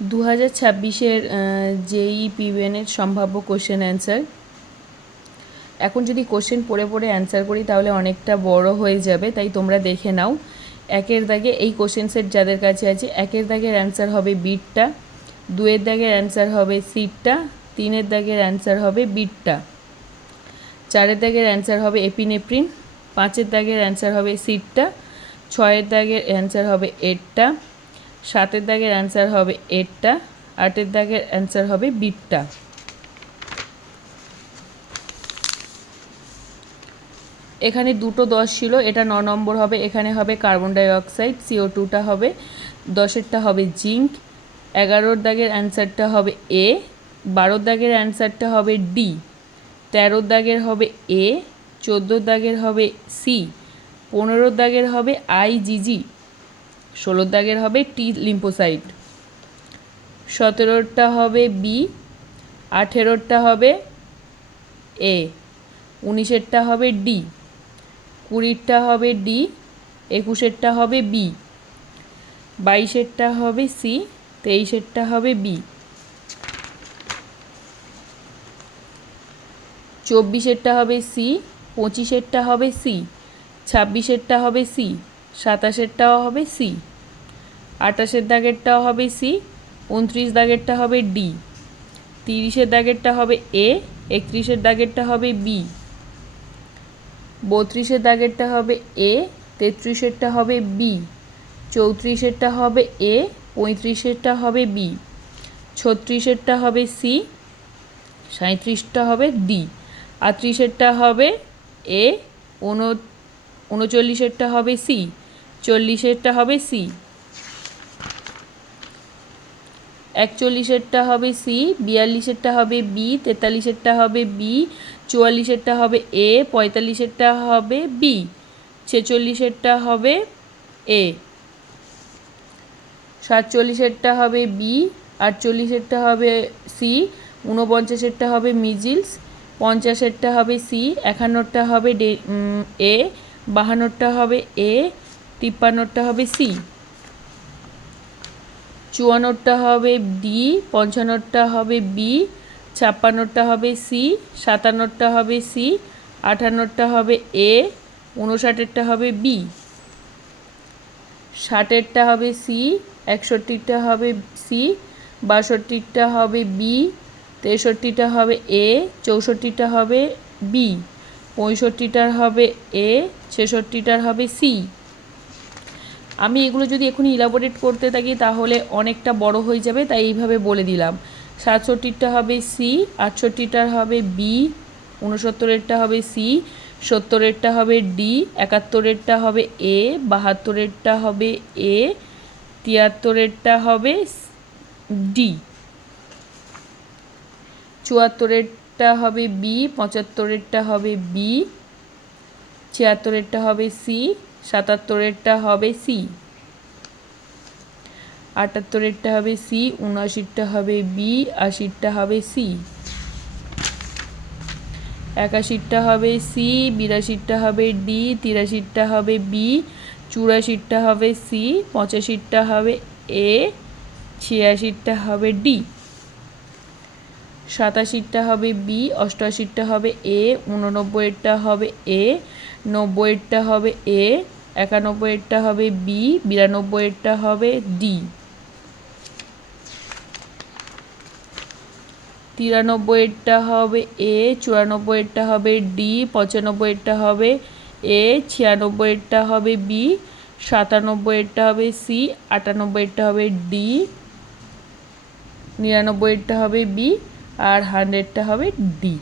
2026-এর জেই পিওএনের সম্ভাব্য question answer. এখন যদি কোশ্চেন পড়ে পড়ে অ্যান্সার করি তাহলে অনেকটা বড় হয়ে যাবে, তাই তোমরা দেখে নাও। একের দাগে এই কোশ্চেন সেট যাদের কাছে আছে, একের দাগের অ্যান্সার হবে বিটটা, দুয়ের দাগের অ্যান্সার হবে সিটটা, তিনের দাগের অ্যান্সার হবে বিটটা, চারের দাগের অ্যান্সার হবে এপিনেফ্রিন, পাঁচের দাগের অ্যান্সার হবে সিটটা, ছয়ের দাগের অ্যান্সার হবে এটটা, সাতের দাগের অ্যান্সার হবে এটটা, আটের দাগের অ্যান্সার হবে বিটটা। এখানে দুটো 10 ছিল, এটা 9 নম্বর হবে। এখানে হবে কার্বন ডাইঅক্সাইড, CO2টা হবে, 10এরটা হবে জিঙ্ক, 11 দাগের অ্যান্সারটা হবে এ, 12 দাগের অ্যান্সারটা হবে ডি, 13 দাগের হবে এ, 14 দাগের হবে সি, 15 দাগের হবে IgG, 16 দাগের হবে টি লিম্ফোসাইট, 17টা হবে বি, 18টা হবে এ, 19এরটা হবে ডি, 20টা হবে ডি, 21এরটা হবে বি, 22এরটা হবে সি, 23এরটা হবে বি, 24এরটা হবে সি, 25এরটা হবে সি, 26এরটা হবে সি, 27এরটাও হবে সি, 28এর দাগেরটাও হবে সি, 29 দাগেরটা হবে ডি, 30এর দাগেরটা হবে এ, 31এর দাগেরটা হবে বি, 32এর দাগেরটা হবে এ, 33এরটা হবে বি, 34এরটা হবে এ, 35এরটা হবে বি, 36এরটা হবে সি, 37টা হবে ডি, 38এরটা হবে এ, 39এরটা হবে সি, 40এরটা হবে সি, 41এরটা হবে সি, 42এরটা হবে বি, 43এরটা হবে বি, 44এরটা হবে এ, 45এরটা হবে বি, 46এরটা হবে এ, 47এরটা হবে বি, 48এরটা হবে সি, 49এরটা হবে মিজিলস, 50এরটা হবে সি, 51টা হবে এ, 52টা হবে এ, 53টা হবে সি, 54টা হবে ডি, 55টা হবে বি, 56টা হবে সি, 57টা হবে সি, 58টা হবে এ, 59এরটা হবে বি, 60এরটা হবে সি, 61টা হবে সি, 62টা হবে বি, 63টা হবে এ, 64টা হবে বি, 65টার হবে এ, 66টার হবে সি। আমি এগুলো যদি এখনই ইলাবোরেট করতে থাকি তাহলে অনেকটা বড় হয়ে যাবে, তাই এইভাবে বলে দিলাম। 67টা হবে সি, 68টার হবে বি, 69এরটা হবে সি, 70এরটা হবে ডি, 71এরটা হবে এ, 72এরটা হবে এ, 73এরটা হবে ডি, 74এরটা হবে বি, 75এরটা হবে বি, 76এরটা হবে সি, 77এরটা হবে সি, 78এরটা হবে সি, 79টা হবে বি, 80টা হবে সি, 81টা হবে সি, 82টা হবে ডি, 83টা হবে বি, 84টা হবে সি, 85টা হবে এ, 86টা হবে ডি, 87টা হবে বি, 88টা হবে এ, 89এরটা হবে এ, 90এরটা হবে এ, 91এরটা হবে বি, 92এরটা হবে ডি, 93এরটা হবে এ, 94এরটা হবে ডি, 95এরটা হবে এ, 96এরটা হবে বি, 97এরটা হবে সি, 98এরটা হবে ডি, 99এরটা হবে বি, আর 100টা হবে ডি।